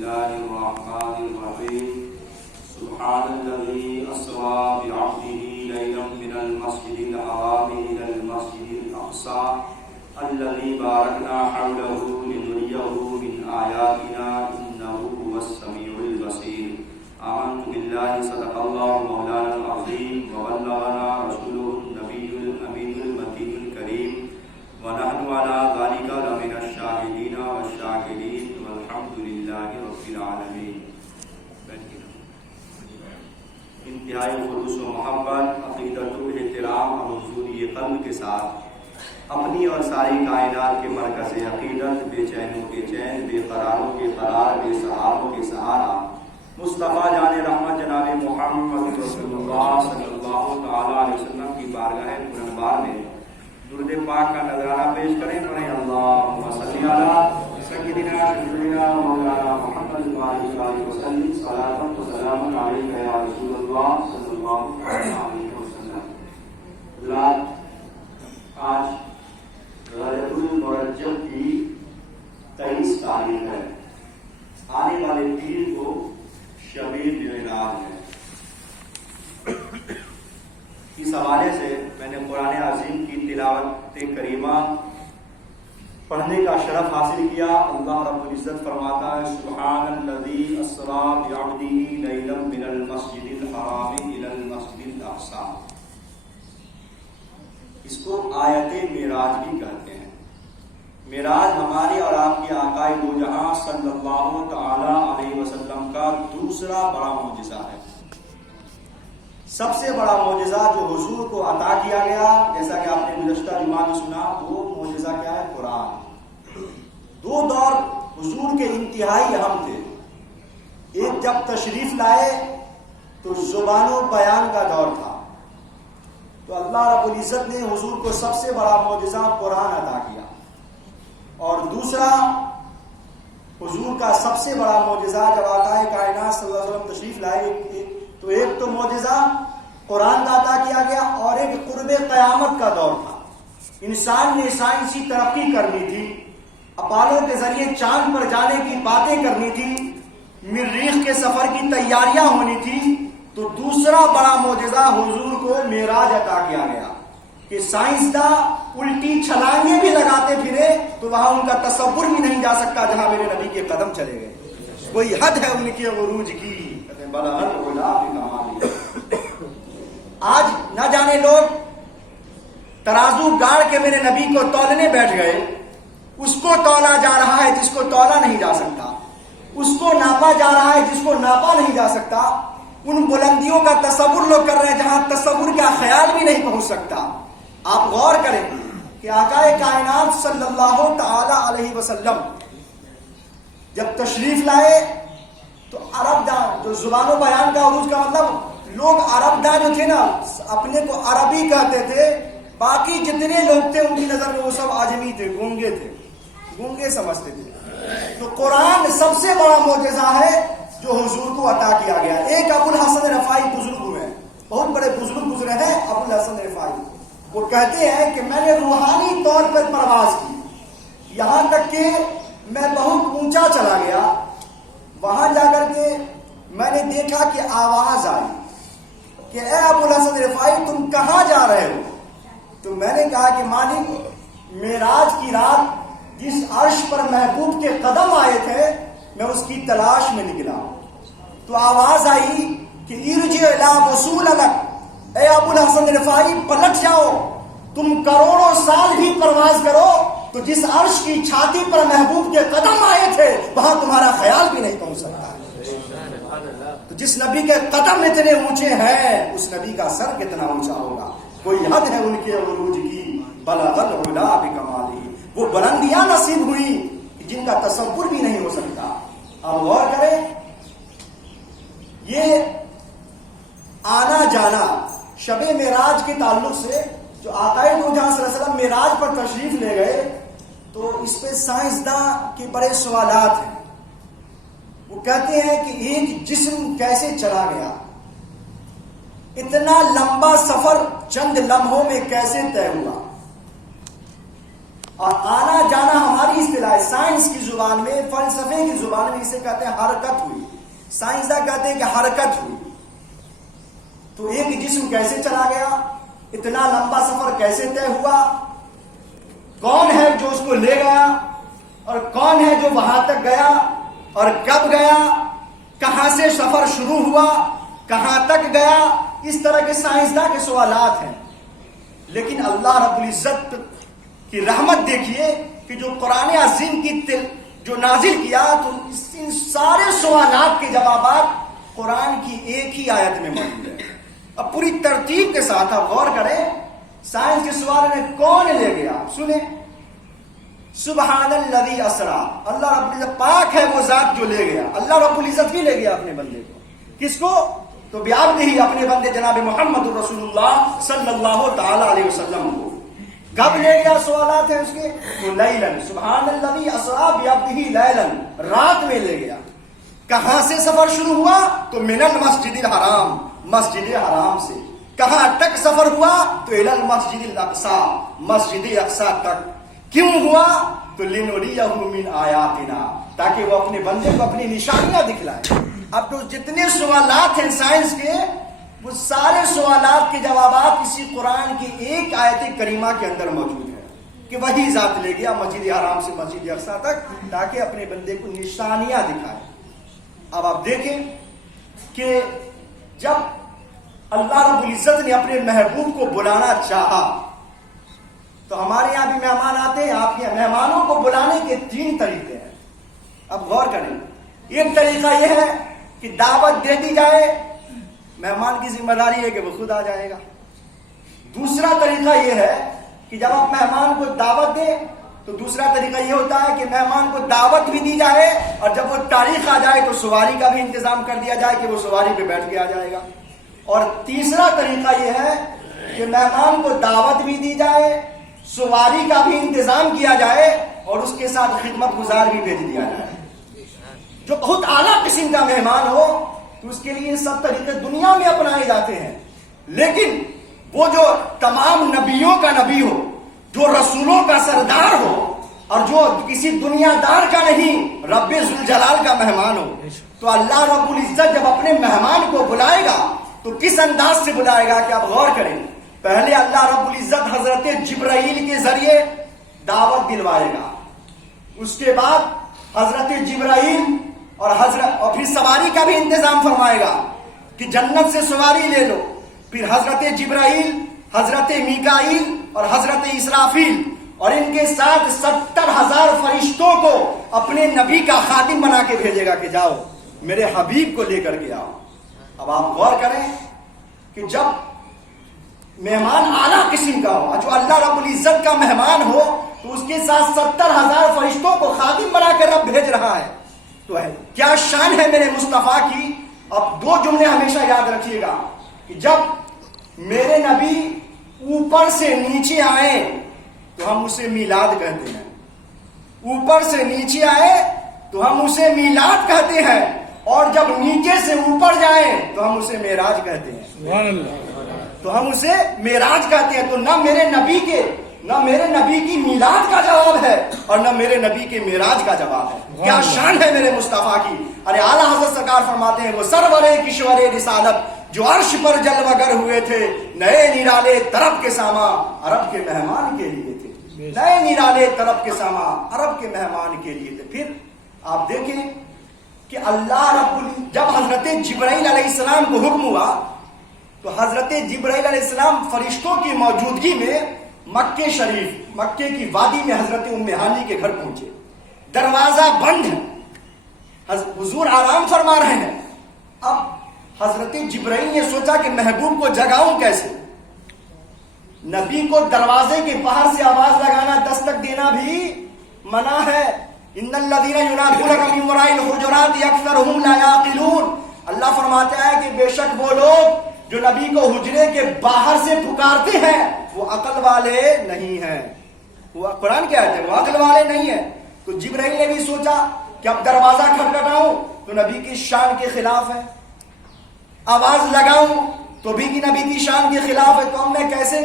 الله الرحمن الرحيم سبحان الذي أسرى بعبده ليلا من المسجد الحرام إلى المسجد الأقصى الذي باركنا حوله لنريه من آياتنا إنه هو السميع البصير آمنت بالله صدق الله مولانا العظيم وبلغنا رسوله النبي الأمين المتين الكريم ونحن على ذلك لمن الشاهدين والشاكرين والحمد لله رب العالمين. انتہائی خلوص و محبت، عقیدت و احترام اور حضوری قلب کے ساتھ اپنی اور ساری کائنات کے مرکز عقیدت، بے چینوں کے چین، بے قراروں کے قرار، بے سہاروں کے سہارا، مصطفیٰ جان رحمت جناب محمد رسول اللہ صلی اللہ تعالی علیہ وسلم کی بارگاہ پرانوار میں درود پاک کا نذرانہ پیش کریں. پڑھیں اللہم صلی علی سیدنا سیدنا مولانا محمد وعلیہ وسلم صلاۃ و سلام علیک یا رسول اللہ صلی اللہ علیہ وسلم. آج رجب المرجب کی 23 تاریخ ہے. آنے والے پیر کو شب معراج ہے. اس حوالے سے میں نے قرآن عظیم کی تلاوت کریمہ پڑھنے کا شرف حاصل کیا. اللہ رب العزت فرماتا ہے سبحان الذی اسری بعبدہ لیلا من المسجد الحرام الی المسجد الاقصی. اس کو آیت معراج بھی کہتے ہیں. معراج ہمارے اور آپ کے آقا دو جہاں صلی اللہ تعالی علیہ وسلم کا دوسرا بڑا معجزہ ہے. سب سے بڑا معجزہ جو حضور کو عطا کیا گیا، جیسا کہ آپ نے گزشتہ جمعہ میں سنا، وہ معجزہ کیا ہے؟ قرآن. دو دور حضور کے انتہائی اہم تھے. ایک جب تشریف لائے تو زبان و بیان کا دور تھا، تو اللہ رب العزت نے حضور کو سب سے بڑا معجزہ قرآن عطا کیا. اور دوسرا حضور کا سب سے بڑا معجزہ جب آقا کائنات صلی اللہ علیہ وسلم تشریف لائے، تو ایک تو معجزہ قرآن کا عطا کیا گیا اور ایک قرب قیامت کا دور تھا. انسان نے سائنسی ترقی کرنی تھی، اپالو کے ذریعے چاند پر جانے کی باتیں کرنی تھی، مریخ کے سفر کی تیاریاں ہونی تھی. تو دوسرا بڑا معجزہ حضور کو معراج عطا کیا گیا کہ سائنسداں الٹی چھلانگیں بھی لگاتے پھرے تو وہاں ان کا تصور بھی نہیں جا سکتا جہاں میرے نبی کے قدم چلے گئے. کوئی حد ہے ان کے عروج کی. آج نہ جانے لوگ ترازو گاڑ کے میرے نبی کو تولنے بیٹھ گئے. اس کو تولا جا رہا ہے جس کو تولا نہیں جا سکتا، اس کو ناپا جا رہا ہے جس کو ناپا نہیں جا سکتا. ان بلندیوں کا تصور لوگ کر رہے ہیں جہاں تصور کا خیال بھی نہیں پہنچ سکتا. آپ غور کریں کہ آقا کائنات صلی اللہ تعالی علیہ وسلم جب تشریف لائے تو عرب داں، جو زبان و بیان کا عروج کا مطلب، لوگ عرب داں جو تھے نا اپنے کو عربی کہتے تھے، باقی جتنے لوگ تھے ان کی نظر میں وہ سب آجمی تھے، گونگے تھے، گونگے سمجھتے تھے. تو قرآن سب سے بڑا معجزہ ہے جو حضور کو عطا کیا گیا. ایک ابو الحسن رفاعی بزرگ ہوئے ہیں، بہت بڑے بزرگ گزرے ہیں ابو الحسن رفاعی. وہ کہتے ہیں کہ میں نے روحانی طور پر پرواز کی، یہاں تک کہ میں بہت اونچا چلا گیا. وہاں جا کر کے میں نے دیکھا کہ آواز آئی کہ اے ابو الحسن رفاعی تم کہاں جا رہے ہو؟ تو میں نے کہا کہ مالک، معراج کی رات جس عرش پر محبوب کے قدم آئے تھے میں اس کی تلاش میں نکلا. تو آواز آئی کہ ارجع الی وصولک، اے ابو الحسن رفاعی پلٹ جاؤ، تم کروڑوں سال بھی پرواز کرو تو جس عرش کی چھاتی پر محبوب کے قدم آئے تھے وہاں تمہارا خیال بھی نہیں پہنچ سکتا. تو جس نبی کے قدم اتنے اونچے ہیں اس نبی کا سر کتنا اونچا ہوگا. کوئی حد ہے ان کے عروج کی. بلغ العلا بکمالہ، وہ بلندیاں نصیب ہوئی جن کا تصور بھی نہیں ہو سکتا. اب غور کریں، یہ آنا جانا شب معراج کے تعلق سے جو آقا دو جہاں صلی اللہ علیہ وسلم معراج پر تشریف لے گئے تو اس پہ سائنسداں کے بڑے سوالات ہیں. وہ کہتے ہیں کہ ایک جسم کیسے چلا گیا، اتنا لمبا سفر چند لمحوں میں کیسے طے ہوا. اور آنا جانا ہماری اصطلاح ہے، سائنس کی زبان میں، فلسفے کی زبان میں اسے کہتے ہیں حرکت ہوئی. سائنسداں کہتے ہیں کہ حرکت ہوئی. تو ایک جسم کیسے چلا گیا، اتنا لمبا سفر کیسے طے ہوا، کون ہے جو اس کو لے گیا، اور کون ہے جو وہاں تک گیا، اور کب گیا، کہاں سے سفر شروع ہوا، کہاں تک گیا، اس طرح کے سائنسداں کے سوالات ہیں. لیکن اللہ رب العزت کی رحمت دیکھیے کہ جو قرآن عظیم کی جو نازل کیا، تو ان سارے سوالات کے جوابات قرآن کی ایک ہی آیت میں موجود ہے. اب پوری ترتیب کے ساتھ آپ غور کریں، سائنس کے سوال میں کون لے گیا، سنیں. سبحان الذی اسرا، اللہ رب العزت پاک ہے وہ ذات جو لے گیا. اللہ رب العزت بھی لے گیا اپنے بندے کو. کس کو؟ تو بیابدہ ہی اپنے بندے جناب محمد رسول اللہ صلی اللہ تعالی علیہ وسلم کو. کب لے گیا سوالات ہیں اس کے. تو لیلن، سبحان الذی اسرا بیابدہ لیلن، رات میں لے گیا. کہاں سے سفر شروع ہوا؟ تو من المسجد الحرام، مسجد حرام سے. کہاں تک سفر ہوا؟ تو الی المسجد الاقصی، مسجد اقصی تک. کیوں ہوا؟ تو لنریہ من آیاتنا، تاکہ وہ اپنے بندے کو اپنی نشانیاں دکھلائے. اب تو جتنے سوالات ہیں سائنس کے، وہ سارے سوالات کے جوابات اسی قرآن کی ایک آیت کریمہ کے اندر موجود ہے کہ وہی ذات لے گیا مسجد حرام سے مسجد اقصی تک، تاکہ اپنے بندے کو نشانیاں دکھائے. اب آپ دیکھیں کہ جب اللہ رب العزت نے اپنے محبوب کو بلانا چاہا، تو ہمارے یہاں بھی مہمان آتے ہیں. آپ کے مہمانوں کو بلانے کے 3 طریقے ہیں. اب غور کریں. ایک طریقہ یہ ہے کہ دعوت دے دی جائے، مہمان کی ذمہ داری ہے کہ وہ خود آ جائے گا. دوسرا طریقہ یہ ہے کہ جب آپ مہمان کو دعوت دیں، تو دوسرا طریقہ یہ ہوتا ہے کہ مہمان کو دعوت بھی دی جائے، اور جب وہ تاریخ آ جائے تو سواری کا بھی انتظام کر دیا جائے کہ وہ سواری پہ بیٹھ کے آ جائے گا. اور تیسرا طریقہ یہ ہے کہ مہمان کو دعوت بھی دی جائے، سواری کا بھی انتظام کیا جائے، اور اس کے ساتھ خدمت گزار بھی بھیج دیا جائے. جو بہت اعلیٰ قسم کا مہمان ہو تو اس کے لیے سب طریقے دنیا میں اپنائے جاتے ہیں. لیکن وہ جو تمام نبیوں کا نبی ہو، جو رسولوں کا سردار ہو، اور جو کسی دنیا دار کا نہیں، رب ذوالجلال کا مہمان ہو، تو اللہ رب العزت جب اپنے مہمان کو بلائے گا تو کس انداز سے بلائے گا کہ آپ غور کریں. پہلے اللہ رب العزت حضرت جبرائیل کے ذریعے دعوت دلوائے گا. اس کے بعد حضرت جبرائیل اور پھر سواری کا بھی انتظام فرمائے گا کہ جنت سے سواری لے لو. پھر حضرت جبرائیل، حضرت میکائیل اور حضرت اسرافیل اور ان کے ساتھ 70,000 فرشتوں کو اپنے نبی کا خادم بنا کے بھیجے گا کہ جاؤ میرے حبیب کو لے کر کے آؤ. اب آپ غور کریں کہ جب مہمان اعلیٰ قسم کا ہو، جو اللہ رب العزت کا مہمان ہو، تو اس کے ساتھ 70,000 فرشتوں کو خادم بنا کر رب بھیج رہا ہے. تو ہے کیا شان ہے میرے مصطفیٰ کی. اب 2 جملے ہمیشہ یاد رکھیے گا کہ جب میرے نبی اوپر سے نیچے آئے تو ہم اسے میلاد کہتے ہیں. اوپر سے نیچے آئے تو ہم اسے میلاد کہتے ہیں، اور جب نیچے سے اوپر جائیں تو ہم اسے معراج کہتے ہیں. سبحان اللہ. تو ہم اسے معراج کہتے ہیں. تو نہ میرے نبی کی میلاد کا جواب ہے، اور نہ میرے نبی کے معراج کا جواب ہے. کیا شان ہے میرے مصطفیٰ کی. ارے اعلیٰ حضرت سرکار فرماتے ہیں وہ سرور کشور رسالت جو عرش پر جلوگر ہوئے تھے، نئے نرالے طرب کے ساما عرب کے مہمان کے لیے تھے. نئے نرالے طرب کے ساما عرب کے مہمان کے لیے تھے. پھر آپ دیکھیں کہ اللہ جب حضرت جبرائیل علیہ السلام کو حکم ہوا تو حضرت جبرائیل علیہ السلام فرشتوں کی موجودگی میں مکہ شریف، مکے کی وادی میں حضرت ام ہانی کے گھر پہنچے. دروازہ بند ہے، حضور آرام فرما رہے ہیں. اب حضرت جبرائیل نے سوچا کہ محبوب کو جگاؤں کیسے. نبی کو دروازے کے باہر سے آواز لگانا، دستک دینا بھی منع ہے. ان الذین ینادونک من وراء الحجرات اکثرهم لا یعقلون. اللہ فرماتا ہے کہ بے شک وہ لوگ جو نبی کو حجرے کے باہر سے پکارتے ہیں وہ عقل والے نہیں ہیں. وہ قرآن کیا ہے، وہ عقل والے نہیں ہیں. تو جبرائیل نے بھی سوچا کہ اب دروازہ کھٹکھٹاؤں تو نبی کی شان کے خلاف ہے، آواز لگاؤں تو بھی نبی کی شان کے خلاف ہے. تو اب میں کیسے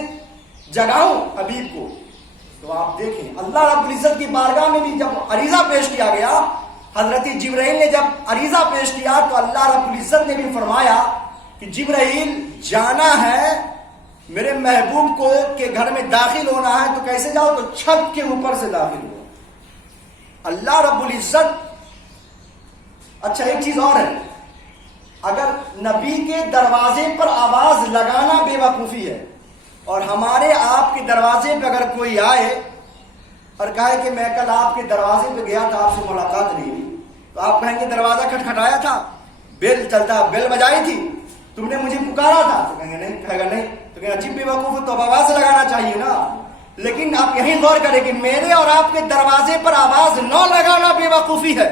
جگاؤں حبیب کو. تو آپ دیکھیں اللہ رب العزت کی بارگاہ میں بھی جب عریضہ پیش کیا گیا، حضرت جبرائیل نے جب عریضہ پیش کیا تو اللہ رب العزت نے بھی فرمایا کہ جبرائیل جانا ہے میرے محبوب کو کے گھر میں داخل ہونا ہے، تو کیسے جاؤ؟ تو چھت کے اوپر سے داخل ہو۔ اللہ رب العزت، اچھا ایک چیز اور ہے، اگر نبی کے دروازے پر آواز لگانا بے وقوفی ہے، اور ہمارے آپ کے دروازے پہ اگر کوئی آئے اور کہے کہ میں کل آپ کے دروازے پہ گیا تھا، آپ سے ملاقات نہیں ہوئی، تو آپ کہیں گے دروازہ کھٹکھٹایا تھا، بیل چلتا، بیل بجائی تھی، تم نے مجھے پکارا تھا؟ تو کہیں گے نہیں، کہے گا نہیں، تو کہیں عجیب بے وقوف تو آواز لگانا چاہیے نا۔ لیکن آپ یہیں غور کریں کہ میرے اور آپ کے دروازے پر آواز نہ لگانا بے وقوفی ہے،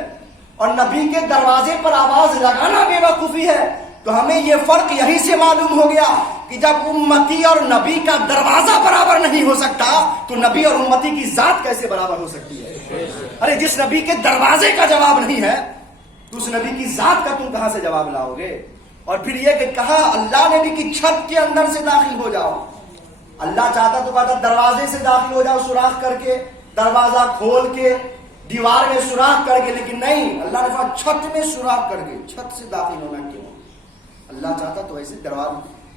اور نبی کے دروازے پر آواز لگانا بے وقوفی ہے، تو ہمیں یہ فرق یہیں سے معلوم ہو گیا کہ جب امتی اور نبی کا دروازہ برابر نہیں ہو سکتا تو نبی اور امتی کی ذات کیسے برابر ہو سکتی ہے؟ ارے جس نبی کے دروازے کا جواب نہیں ہے تو اس نبی کی ذات کا تم کہاں سے جواب لاؤ گے؟ اور پھر یہ کہ کہا اللہ نے بھی کہ چھت کے اندر سے داخل ہو جاؤ۔ اللہ چاہتا تو کہتا دروازے سے داخل ہو جاؤ، سوراخ کر کے، دروازہ کھول کے، دیوار میں سوراخ کر کے، لیکن نہیں، اللہ نے کہا چھت میں سوراخ کر کے، چھت سے داخل ہونا کیوں؟ اللہ چاہتا تو ایسے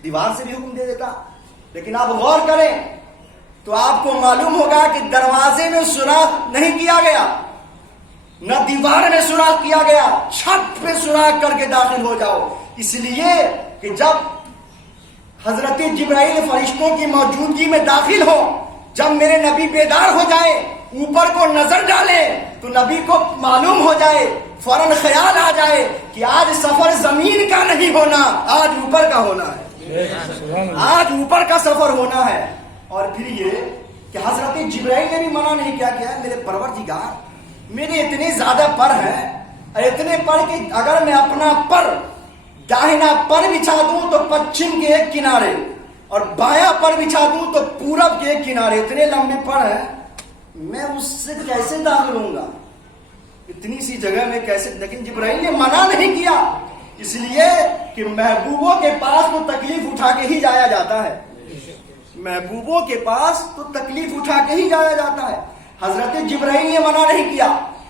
دیوار سے بھی حکم دے دیتا۔ لیکن آپ غور کریں تو آپ کو معلوم ہوگا کہ دروازے میں سوراخ نہیں کیا گیا، نہ دیوار میں سوراخ کیا گیا، چھت پہ سوراخ کر کے داخل ہو جاؤ۔ اس لیے کہ جب حضرت جبرائیل فرشتوں کی موجودگی میں داخل ہو، جب میرے نبی بیدار ہو جائے، اوپر کو نظر ڈالے تو نبی کو معلوم ہو جائے، فوراً خیال آ جائے کہ آج سفر زمین کا نہیں ہونا، آج اوپر کا ہونا ہے، آج اوپر کا سفر ہونا ہے۔ اور پھر یہ کہ حضرت جبرائیل نے بھی منع نہیں کیا کہ میرے پروردگار، میرے اتنے زیادہ پر ہیں، اتنے پر کہ اگر میں اپنا پر داہنا پر بچھا دوں تو پچھم کے ایک کنارے، اور بایاں پر بچھا دوں تو پورب کے ایک کنارے، اتنے لمبے پر ہیں، میں اس سے کیسے داخل ہوں گا اتنی سی جگہ میں کیسے؟ لیکن جبرائیل نے منع نہیں کیا، اس لیے کہ محبوبوں کے پاس تو تکلیف اٹھا کے ہی جایا جاتا ہے، محبوبوں کے پاس تو تکلیف اٹھا کے ہی جایا جاتا ہے۔ حضرت جبرائیل نے منع نہیں کیا۔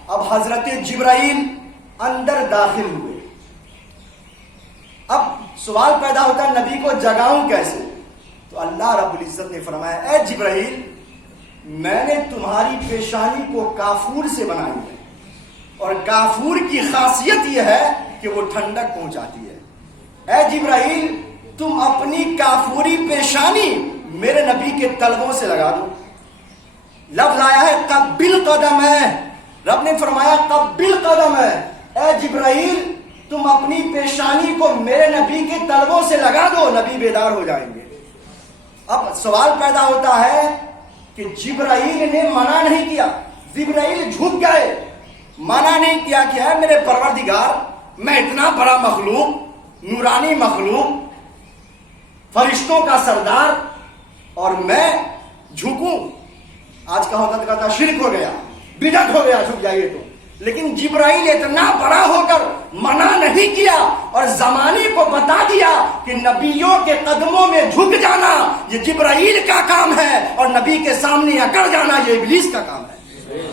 اب حضرت جبرائیل اندر داخل ہوئے، اب سوال پیدا ہوتا ہے نبی کو جگاؤں کیسے؟ تو اللہ رب العزت نے فرمایا اے جبرائیل، میں نے تمہاری پیشانی کو کافور سے بنائی ہے، اور کافور کی خاصیت یہ ہے کہ وہ ٹھنڈک پہنچاتی ہے۔ اے جبرائیل، تم اپنی کافوری پیشانی میرے نبی کے تلووں سے لگا دو۔ لفظ آیا ہے قبل قدم ہے، رب نے فرمایا قبل قدم ہے، اے جبرائیل تم اپنی پیشانی کو میرے نبی کے تلووں سے لگا دو، نبی بیدار ہو جائیں گے۔ اب سوال پیدا ہوتا ہے کہ جبرائیل نے منع نہیں کیا، جبرائیل جھک گئے، منع نہیں کیا کہ ہے میرے پروردگار، میں اتنا بڑا مخلوق، نورانی مخلوق، فرشتوں کا سردار، اور میں جھکوں؟ آج کا ہوتا کہتا شرک ہو گیا، بدعت ہو گیا، جھک جائیے تو۔ لیکن جبرائیل اتنا بڑا ہو کر منع نہیں کیا، اور زمانے کو بتا دیا کہ نبیوں کے قدموں میں جھک جانا یہ جبرائیل کا کام ہے، اور نبی کے سامنے اکڑ جانا یہ ابلیس کا کام ہے۔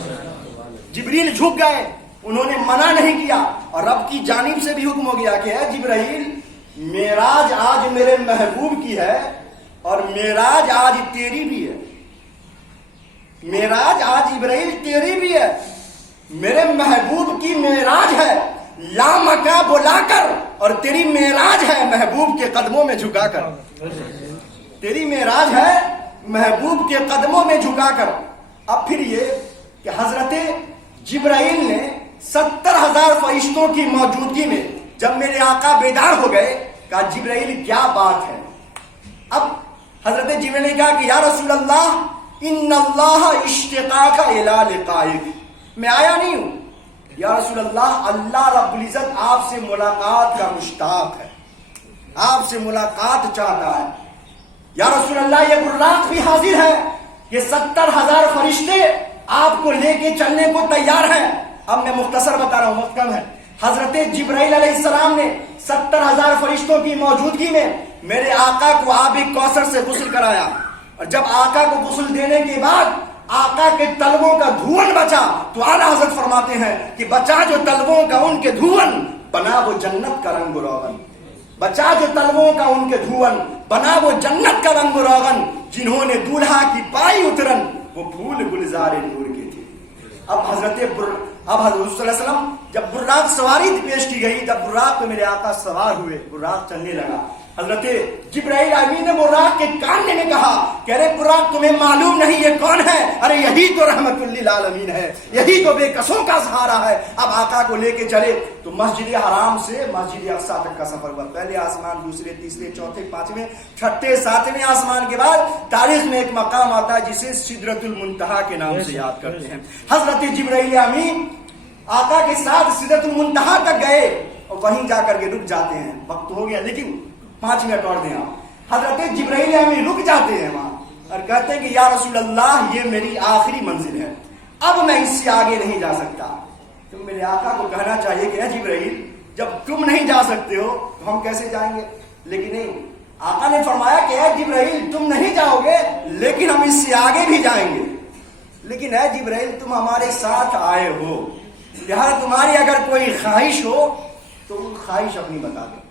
جبریل جھک گئے، انہوں نے منع نہیں کیا، اور رب کی جانب سے بھی حکم ہو گیا کہ اے جبرائیل، معراج آج میرے محبوب کی ہے، اور معراج آج تیری بھی ہے، معراج آج جبرائیل تیری بھی ہے، میرے محبوب کی معراج ہے لامکہ بلا کر، اور تیری معراج ہے محبوب کے قدموں میں جھکا کر، تیری معراج ہے محبوب کے قدموں میں جھکا کر۔ اب پھر یہ کہ حضرت جبرائیل نے 70,000 فرشتوں کی موجودگی میں جب میرے آقا بیدار ہو گئے، کہا جبرائیل کیا بات ہے؟ اب حضرت جبرائیل نے کہا کہ یا رسول اللہ، ان اللہ اشتقاق الی لقائک، میں آیا نہیں ہوں یا رسول اللہ، اللہ رب العزت آپ سے ملاقات کا مشتاق ہے، آپ سے ملاقات چاہتا ہے۔ یا رسول اللہ، یہ براق بھی حاضر ہے، یہ 70,000 فرشتے آپ کو لے کے چلنے کو تیار ہیں۔ اب میں مختصر بتا رہا ہوں، وقت کم ہے۔ حضرت جبرائیل علیہ السلام نے 70,000 فرشتوں کی موجودگی میں میرے آقا کو آب کوثر سے غسل کرایا، اور جب آقا کو غسل دینے کے بعد آقا کے تلووں کا دھواں بچا تو اعلیٰ حضرت فرماتے ہیں کہ بچا جو تلووں کا ان کے دھواں بنا وہ جنت کا رنگ و روغن، بچا جو تلووں کا ان کے دھواں بنا وہ جنت کا رنگ و روغن، جنہوں نے دولہا کی پائی اترن وہ پھول گلزار نور کے تھے۔ اب حضرت صلی اللہ علیہ وسلم جب براق سواری پیش کی گئی، جب براق پہ میرے آقا سوار ہوئے، براق چلنے لگا، حضرت جبرائیل امین نے براق کے کاننے میں کہا کہ ارے براق تمہیں معلوم نہیں یہ کون ہے؟ ارے یہی تو رحمت للعالمین ہے، یہی تو بے کسوں کا سہارا ہے۔ اب آقا کو لے کے چلے تو مسجد حرام سے مسجد اقصی تک کا سفر ہوا، پہلے آسمان، دوسرے، تیسرے، چوتھے، پانچویں، چھٹے، ساتویں آسمان کے بعد تاریخ میں ایک مقام آتا ہے جسے سدرۃ المنتہا کے نام سے یاد کرتے ہیں۔ حضرت جبرائیل امین آقا کے ساتھ سدرۃ المنتہا تک گئے اور وہیں جا کر کے رک جاتے ہیں، وقت ہو گیا لیکن 5 منٹ اور دیں آپ۔ حضرت جبرائیل امین رک جاتے ہیں وہاں اور کہتے ہیں کہ یا رسول اللہ یہ میری آخری منزل ہے، اب میں اس سے آگے نہیں جا سکتا۔ تو میرے آقا کو کہنا چاہیے کہ اے جبرائیل جب تم نہیں جا سکتے ہو تو ہم کیسے جائیں گے؟ لیکن نہیں، آقا نے فرمایا کہ اے جبرائیل تم نہیں جاؤ گے لیکن ہم اس سے آگے بھی جائیں گے، لیکن اے جبرائیل تم ہمارے ساتھ آئے ہو، لہٰذا تمہاری اگر کوئی خواہش ہو تو وہ خواہش اپنی بتا دیں۔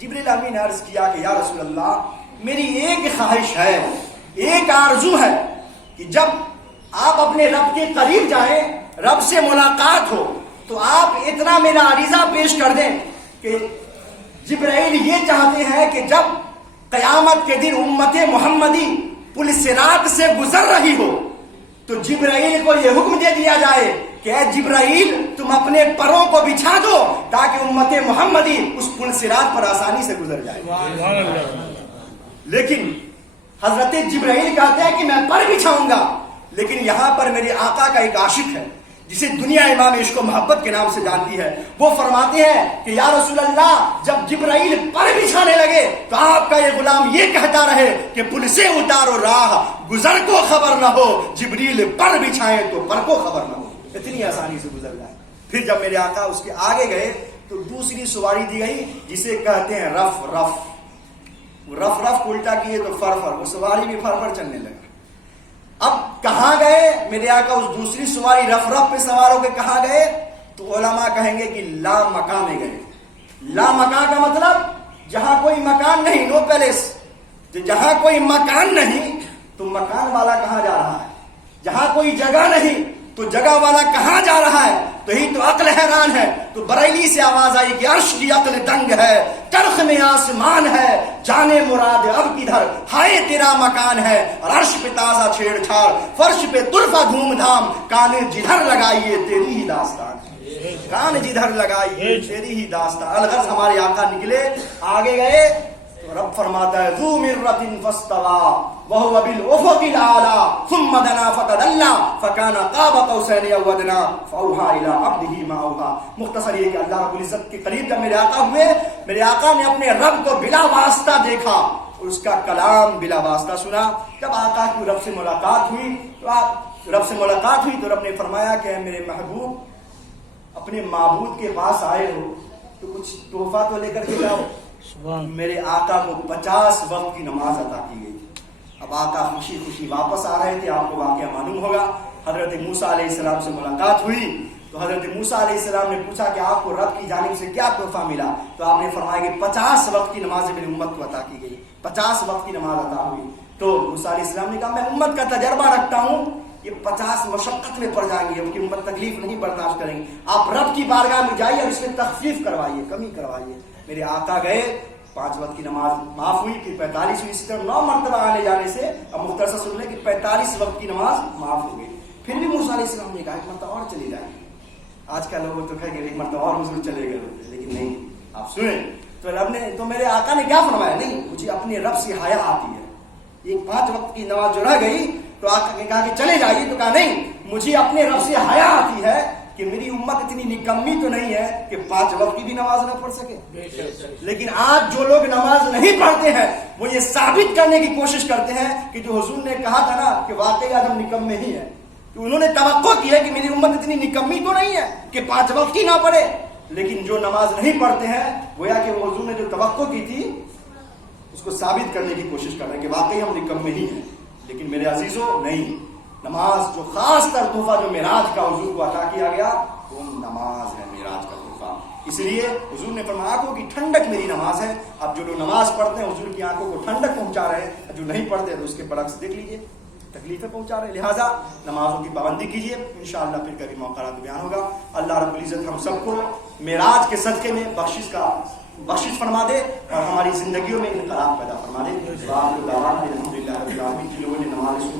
جبرائیل امین نے عرض کیا کہ یا رسول اللہ میری ایک خواہش ہے، ایک آرزو ہے کہ جب آپ اپنے رب کے قریب جائیں، رب سے ملاقات ہو تو آپ اتنا میرا عریضہ پیش کر دیں کہ جبرائیل یہ چاہتے ہیں کہ جب قیامت کے دن امت محمدی پل صراط سے گزر رہی ہو تو جبرائیل کو یہ حکم دے دیا جائے کہ اے جبرائیل تم اپنے پروں کو بچھا دو تاکہ امت محمدی اس پل صراط پر آسانی سے گزر جائے۔ لیکن حضرت جبرائیل کہتے ہیں کہ میں پر بچھاؤں گا، لیکن یہاں پر میرے آقا کا ایک عاشق ہے جسے دنیا امام عشق و محبت کے نام سے جانتی ہے، وہ فرماتے ہیں کہ یا رسول اللہ جب جبرائیل پر بچھانے لگے تو آپ کا یہ غلام یہ کہتا رہے کہ پل سے اتارو راہ گزر کو خبر نہ ہو، جبریل پر بچھائیں تو پر کو خبر نہ ہو، اتنی آسانی سے گزر جائے۔ پھر جب میرے آقا اس کے آگے گئے تو دوسری سواری دی گئی جسے کہتے ہیں رف رف، رف رف کو الٹا کیے تو فر فر، وہ سواری بھی فر فر چلنے لگا۔ اب کہاں گئے میرے آقا اس دوسری سواری رف رف پہ سوار ہو کے کہاں گئے؟ تو علماء کہیں گے کہ لا مکان میں گئے۔ لا مکان کا مطلب جہاں کوئی مکان نہیں، نو پیلس، جہاں کوئی مکان نہیں تو مکان والا کہاں جا رہا ہے، جہاں کوئی جگہ نہیں تو جگہ والا کہاں جا رہا ہے، تو ہی تو عقل حیران ہے۔ تو بریلی سے آواز آئی کہ عرش کی عقل دنگ ہے، چرخ میں آسمان ہے، جانے مراد اب کدھر، ہائے تیرا مکان ہے، عرش پہ تازہ چھیڑ چھاڑ، فرش پہ طرفہ دھوم دھام، کان جدھر لگائیے تیری ہی داستان، کان جدھر لگائیے تیری ہی داستان۔ الغرض ہمارے آقا نکلے، آگے گئے تو رب فرماتا ہے ذو مرۃ فاستوى وهو بالافق الاعلى ثم دنا فتدلى فكان قاب قوسين او ادنى فاوحى الى عبده ما اوحى۔ مختصر یہ کہ اللہ رب العزت کے قریب جب میرے آقا ہوئے، میرے آقا نے اپنے رب کو بلا واسطہ دیکھا اور اس کا کلام بلا واسطہ سنا۔ جب آقا کی رب سے ملاقات ہوئی تو رب نے فرمایا کہ میرے محبوب اپنے معبود کے پاس آئے ہو تو کچھ تحفہ تو لے کر کے جاؤ۔ میرے آقا کو 50 وقت کی نماز عطا کی گئی۔ اب آقا خوشی خوشی واپس آ رہے تھے، آپ کو واقعہ معلوم ہوگا، حضرت موسیٰ علیہ السلام سے ملاقات ہوئی تو حضرت موسیٰ علیہ السلام نے پوچھا کہ آپ کو رب کی جانب سے کیا تحفہ ملا؟ تو آپ نے فرمایا کہ 50 وقت کی نماز میری امت کو عطا کی گئی، 50 وقت کی نماز عطا ہوئی۔ تو موسیٰ علیہ السلام نے کہا میں امت کا تجربہ رکھتا ہوں، یہ 50 مشقت میں پڑ جائیں گے، ان کی امت تکلیف نہیں برداشت کریں گے، آپ رب کی بارگاہ میں جائیے اور اس میں تخفیف کروائیے، کمی کروائیے۔ میرے آقا گئے، 5 وقت کی نماز معاف ہوئی، پھر 45 ہوئی، اسی طرح 9 مرتبہ آنے جانے سے اب مختصر سن لیں کہ 45 وقت کی نماز معاف ہو گئی۔ پھر بھی موسیٰ علیہ السلام نے کہا ایک مرتبہ اور چلی جائیں۔ آج کل لوگ تو کہیں گے ایک مرتبہ اور حضور چلے گئے، لیکن نہیں، آپ سنیں تو رب نے، تو میرے آقا نے کیا فرمایا؟ نہیں، مجھے اپنے رب سے حیا آتی ہے، یہ 5 وقت کی نماز جو رہ گئی تو آقا نے کہا کہ چلے جائیے، تو کہا نہیں، مجھے اپنے رب سے حیا آتی ہے کہ میری امت اتنی نکمی تو نہیں ہے کہ 5 وقت کی بھی نماز نہ پڑھ سکے۔ لیکن آج جو لوگ نماز نہیں پڑھتے ہیں وہ یہ ثابت کرنے کی کوشش کرتے ہیں کہ جو حضور نے کہا تھا نا کہ واقعی آج ہم نکمے ہی ہیں، تو انہوں نے توقع کی ہے کہ میری امت اتنی نکمی تو نہیں ہے کہ 5 وقت ہی نہ پڑھے، لیکن جو نماز نہیں پڑھتے ہیں گویا کہ وہ حضور نے جو توقع کی تھی اس کو ثابت کرنے کی کوشش کر رہے ہیں کہ واقعی ہم نکمے ہی ہیں۔ لیکن میرے عزیزوں نہیں، نماز جو خاص تر تحفہ جو معراج کا حضور کو عطا کیا گیا وہ نماز ہے، معراج کا تحفہ۔ اس لیے حضور نے فرمایا آنکھوں کی ٹھنڈک میری نماز ہے۔ اب جو لوگ نماز پڑھتے ہیں حضور کی آنکھوں کو ٹھنڈک پہنچا رہے ہیں، جو نہیں پڑھتے تو اس کے برعکس دیکھ لیجئے تکلیفیں پہنچا رہے ہیں۔ لہٰذا نمازوں کی پابندی کیجیے، انشاءاللہ پھر کبھی موقع رہا تو بیان ہوگا۔ اللہ رب العزت ہم سب کو معراج کے صدقے میں بخشش فرما دے اور ہماری زندگیوں میں انقلاب پیدا فرما دے۔ الحمدللہ رب العالمین، جن لوگوں نے نماز